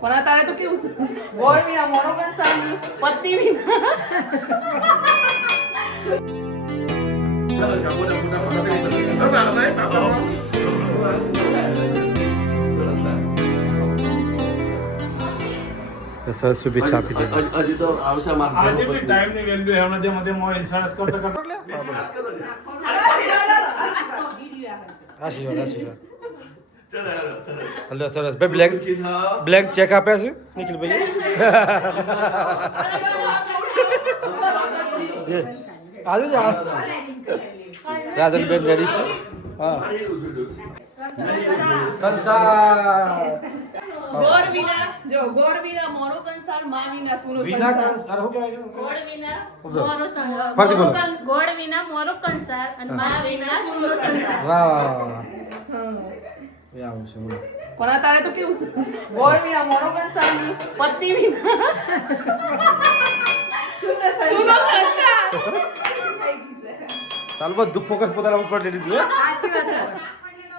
પણ તારે તો કેવું છે ગોળ વિના મોનો કંસાર પત્ની વિના સરસ શુભેચ્છા આપી દીધી. હજી તો આવશે મારા આજે બી ટાઈમ ની વેલ્યુ હમણાં જેમ તેમ ઇન્સ્યોરન્સ કરતા કરતા આશીર્વાદ હલો સરસ ભાઈ બ્લેન્ક ચેક આપ્યા છે નિખિલ ભાઈ આજુ જ રાજલબેન રેડી છે હા કંસાર ગોળ વિના જો ગોળ વિના મોનો કંસાર માં વિના સુનો વિના સંસાર કંસાર હું કહેવાય ગોળ વિના બોલો. મોરો સંસાર ફરીથી બોલો. ગોળ વિના મોરો કંસાર અને મા વિના સુનો સંસાર. વાહ વાહ વાહ એ આવું છે બોલો પણ તારે તો કેવું છે ગોળ વિના મોનો કંસાર પત્ની વિના સુનો સંસાર ચાલ બધું ફોકસ પોતાના ઉપર લઈ લીધું હો.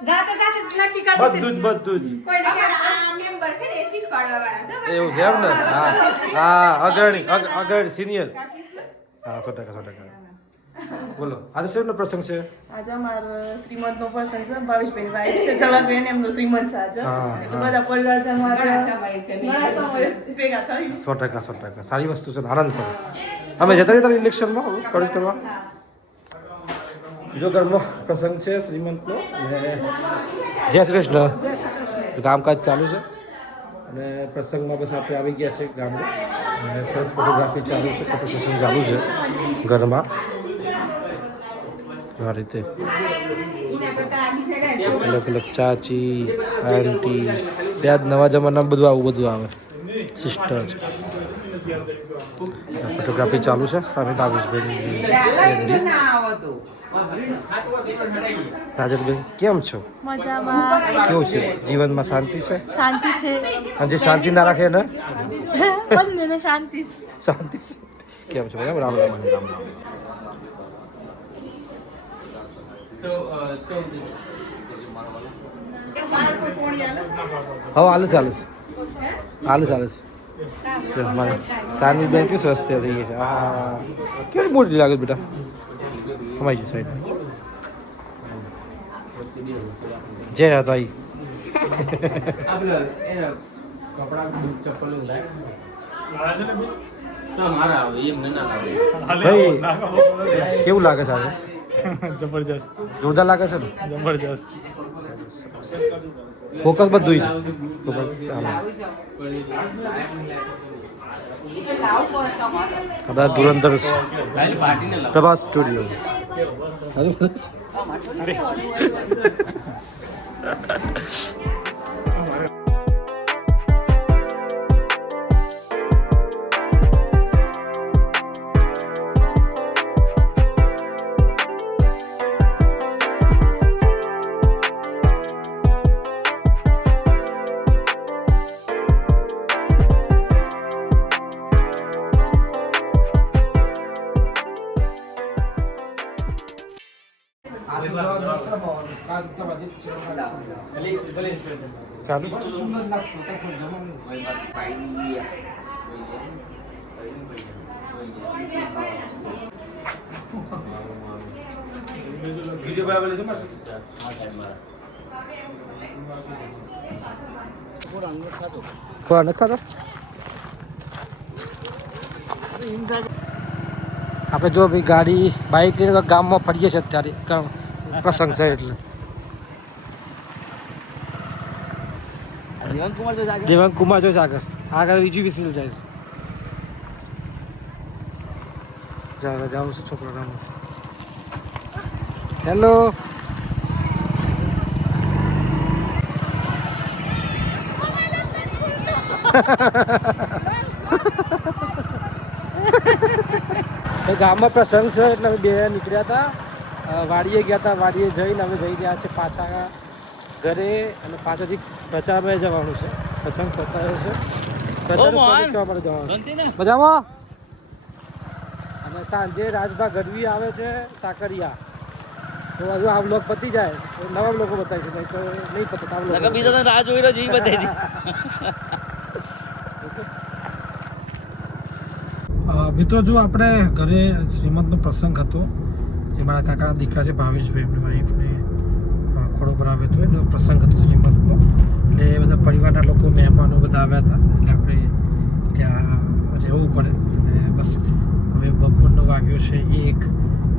જાતે જાતે જ નક્કી કરી બધું જ કોઈને કે આ મેમ્બર છે ને એ શીખવાડવા વાળા છે બસ. એવું છે એમ ને હા હા અગ્રણી સિનિયર હા 100% બોલો આજે શેનો પ્રસંગ છે આજે અમારો શ્રીમંત નો પ્રસંગ છે ભાવેશભાઈ વાઈફ છે ચલાબેન એમનો શ્રીમંત છે આજે હા, એટલે હા. બધા પરિવારજનો આજે ઘણા સમય ભેગા થઈ 100% સારી વસ્તુ છે ને આનંદ કરો અમે જતા રહ્યા તારા ઇલેક્શનમાં કવરેજ કરવા બીજો ઘરનો પ્રસંગ છે શ્રીમંતનો અને જય શ્રી કૃષ્ણ કામકાજ ચાલુ છે અને પ્રસંગમાં બસ આપણે આવી ગયા છે ગામડે અને સરસ ફોટોગ્રાફી ચાલુ છે ફોટો સેશન ચાલુ છે ઘરમાં આ રીતે અલગ અલગ ચાચી આંટી ત્યાં જ નવા જમાનામાં બધું આવે સિસ્ટર ફોટોગ્રાફી ચાલુ છે સામે ભાવેશભાઈ રાજલબેન કેમ છો મજામાં કેવું છે જીવનમાં શાંતિ છે શાંતિ છે અને જે શાંતિ ના રાખે ને બંનેને શાંતિ છે. શાંતિ છે કેમ છો બરાબર રામ રામ રામ રામ હવે હાલે છે મારે સાની બેન કેવું સરસ થઈ ગઈ છે હા કેવી મોટી લાગે છે બેટા અમારી છે સાઈડ જય રાધાઈ ભાઈ કેવું લાગે છે આજે જબરજસ્ત જોરદાર લાગે છે ને જબરજસ્ત ફોકસ બધું છે બધા ધુરંધર પ્રભાસ સ્ટુડિયો ચાલુ વિડિયો બરાબર લીધો મારે કોણ નથી ખાતો આપણે જો ભાઈ ગાડી બાઇક લઈને ગામમાં ફરીએ છીએ અત્યારે પ્રસંગ છે એટલે દેવાંગ કુમાર જો છે આગળ બીજું વિસિલ જાય છે જાઉં છું છોકરા હેલો ગામમાં પ્રસંગ છે એટલે અમે બે નીકળ્યા હતા વાડીએ ગયા હતા વાડીએ જઈને અમે જઈ રહ્યા છે પાછા ઘરે અને પાછળથી પ્રચારમાં જવાનું છે પ્રસંગ પતાવ્યો છે પ્રચાર જવાનું મજામાં અને સાંજે રાજભા ગઢવી આવે છે સાકરિયા તો હજુ આ બ્લોગ પતી જાય તો નવા બ્લોગો બતાવીશું, નહીં તો નહીં પતે આ બ્લોગ બીજા તો રાહ જોઈ રહ્યો છે એ બતાવી મિત્રો જો આપણે ઘરે શ્રીમંતનો પ્રસંગ હતો, જે મારા કાકાના દીકરા છે ભાવેશભાઈ, એમની વાઈફને ખોડો ભરાવે તો એનો પ્રસંગ હતો શ્રીમંતનો. એટલે એ બધા પરિવારના લોકો મહેમાનો બધા આવ્યા હતા, એટલે આપણે ત્યાં રહેવું પડે. અને બસ હવે બપોરનો વાગ્યો છે 1,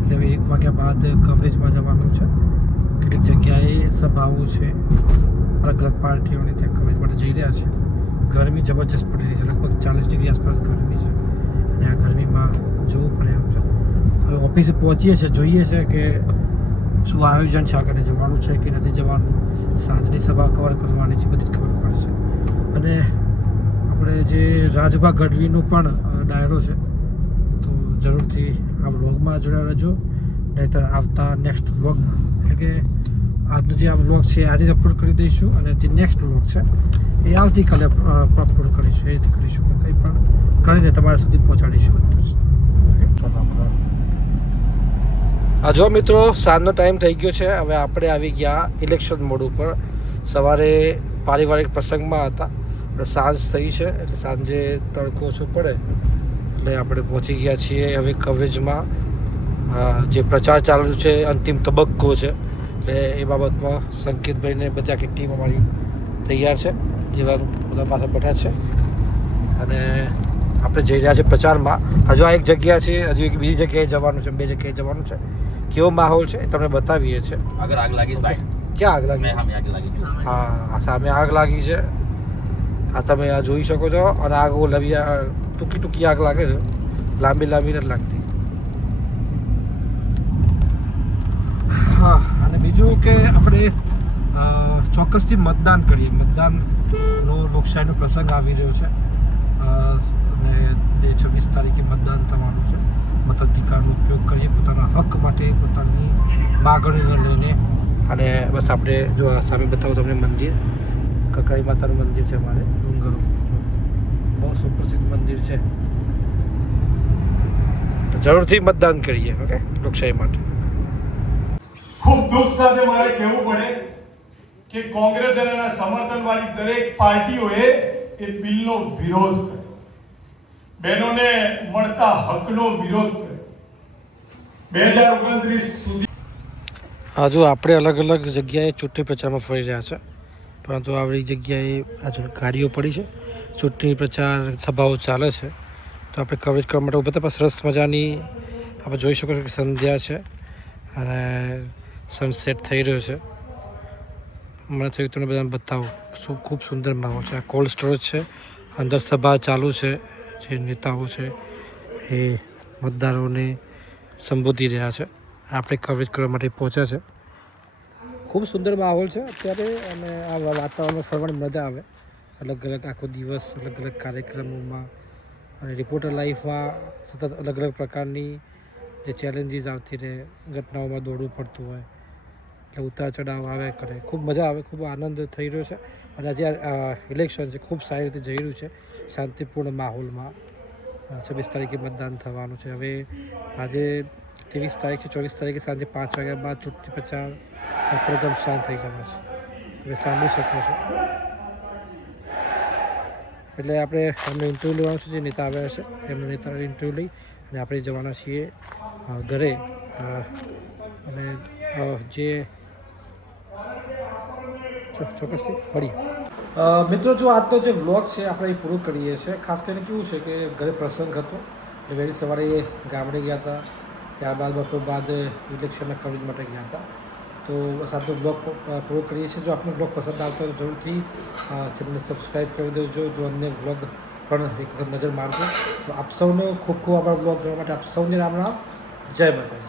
એટલે હવે 1 વાગ્યા બાદ કવરેજમાં જવાનું છે. કેટલીક જગ્યાએ સભાઓ છે, અલગ અલગ પાર્ટીઓની ત્યાં કવરેજ માટે જઈ રહ્યા છે. ગરમી જબરજસ્ત પડી રહી છે, લગભગ 40 ડિગ્રી આસપાસ ગરમી છે, અને આ ગરમીમાં જવું પડે એમ છે. હવે ઓફિસે પહોંચીએ છીએ, જોઈએ છે કે શું આયોજન છે, આગળ જવાનું છે કે નથી જવાનું, સાંજની સભા કવર કરવાની છે, બધી જ ખબર પડશે. અને આપણે જે રાજભા ગઢવીનો પણ ડાયરો છે, તો જરૂરથી આ વ્લોગમાં જોડાયા રહેજો, નહીંતર આવતા નેક્સ્ટ વ્લોગમાં, એટલે કે આજનો જે આ વ્લોગ છે આજે અપલોડ કરી દઈશું, અને જે નેક્સ્ટ વ્લોગ છે એ આવતીકાલે અપલોડ કરીશું. એ રીતે કરીશું, કંઈ પણ કરીને તમારા સુધી પહોંચાડીશું બધું જ. આ જો મિત્રો, સાંજનો ટાઈમ થઈ ગયો છે. હવે આપણે આવી ગયા ઇલેક્શન મોડ ઉપર. સવારે પારિવારિક પ્રસંગમાં હતા, એટલે સાંજ થઈ છે, એટલે સાંજે તડકો ઓછો પડે એટલે આપણે પહોંચી ગયા છીએ હવે કવરેજમાં. જે પ્રચાર ચાલુ છે, અંતિમ તબક્કો છે, એટલે એ બાબતમાં સંકેતભાઈને બધી આખી ટીમ અમારી તૈયાર છે, જેવા બધા પાસે બેઠા છે. અને આપણે જઈ રહ્યા છીએ પ્રચારમાં. હજુ આ એક જગ્યા છે, હજુ એક બીજી જગ્યાએ જવાનું છે, 2 જગ્યાએ જવાનું છે. કેવો માહોલ છે એ તમને બતાવીએ છીએ. આગળ આગ લાગી ભાઈ. ક્યાં આગ લાગી? સામે આગ લાગી. હા, સામે આગ લાગી છે. આ તમે આ જોઈ શકો છો. અને આગ ટૂંકી ટૂંકી આગ લાગે છે, લાંબી લાંબી નથી લાગતી. હા, અને બીજું કે આપણે ચોક્કસથી મતદાન કરીએ. મતદાનનો લોકશાહીનો પ્રસંગ આવી રહ્યો છે, અને જે 26 તારીખે મતદાન થવાનું છે. મતાધિકારનો ઉપયોગ કરીએ પોતાના હક માટે, પોતાની માગણીઓ લઈને. અને બસ આપણે જો આ સામે બતાવું તમને મંદિર, કકરાઈ માતાનું મંદિર છે અમારે ડુંગરો, બહુ સુપ્રસિદ્ધ મંદિર છે. તો જરૂરથી મતદાન કરીએ, ઓકે, લોકશાહી માટે. ખૂબ દુઃખ સાથે મારે કહેવું પડે કે કોંગ્રેસ અને એના સમર્થનવાળી દરેક પાર્ટીઓએ એ બિલનો વિરોધ કર્યો, બહેનોને મળતા હકનો વિરોધ કર્યો. 2029 સુધી હજુ આપણે અલગ અલગ જગ્યાએ ચૂંટણી પ્રચારમાં ફરી રહ્યા છે, પરંતુ આવી જગ્યાએ હજુ ગાડીઓ પડી છે, ચૂંટણી પ્રચાર સભાઓ ચાલે છે. તો આપણે કવરેજ કરવા માટે ઉભા હતા. સરસ મજાની આપણે જોઈ શકો છો કે સંધ્યા છે અને સનસેટ થઈ રહ્યો છે. મને થયું તમને બધાને બતાવું, ખૂબ સુંદર માહોલ છે. આ કોલ્ડ સ્ટોરેજ છે, અંદર સભા ચાલુ છે. જે નેતાઓ છે એ મતદારોને સંબોધી રહ્યા છે. આપણે કવરેજ કરવા માટે પહોંચ્યા છે. ખૂબ સુંદર માહોલ છે અત્યારે, અને આ વાતાવરણમાં ફરવાની મજા આવે. અલગ અલગ આખો દિવસ અલગ અલગ કાર્યક્રમોમાં અને રિપોર્ટર લાઈફમાં સતત અલગ અલગ પ્રકારની જે ચેલેન્જીસ આવતી રહે, ઘટનાઓમાં દોડવું પડતું હોય, એટલે ઉતાર ચઢાવ આવે કરે. ખૂબ મજા આવે, ખૂબ આનંદ થઈ રહ્યો છે. અને આજે ઇલેક્શન છે, ખૂબ સારી રીતે જઈ રહ્યું છે, શાંતિપૂર્ણ માહોલમાં. 26 તારીખે મતદાન થવાનું છે. હવે આજે 23 તારીખ છે, 24 તારીખે સાંજે 5 વાગ્યા બાદ ચૂંટણી પ્રચાર એકદમ શાંત થઈ જશે. તમે સાંભળી શકો છો. એટલે આપણે એમને ઇન્ટરવ્યૂ લેવાનું છે, જે નેતા આવ્યા છે એમનો નેતા ઇન્ટરવ્યૂ લઈ અને આપણે જવાના છીએ ઘરે. અને જે ચોક્કસથી મળીએ. મિત્રો, જો આજનો જે વ્લોગ છે આપણે એ પૂરું કરીએ છીએ. ખાસ કરીને કેવું છે કે ઘરે પ્રસંગ હતો, એટલે વહેલી સવારે ગામડે ગયા હતા, ત્યારબાદ બપોર બાદ ઇલેક્શનના કવરેજ માટે ગયા હતા. તો બસ આજનો બ્લોગ પૂરો કરીએ છીએ. જો આપનો બ્લોગ પસંદ આવતો હોય તો જરૂરથી ચેનલને સબસ્ક્રાઈબ કરી દેજો. જો અન્ય બ્લોગ પણ એક વખત નજર મારજો. તો આપ સૌનો ખૂબ ખૂબ આભાર બ્લોગ જોવા માટે. આપ સૌને રામ રામ, જય માતાજી.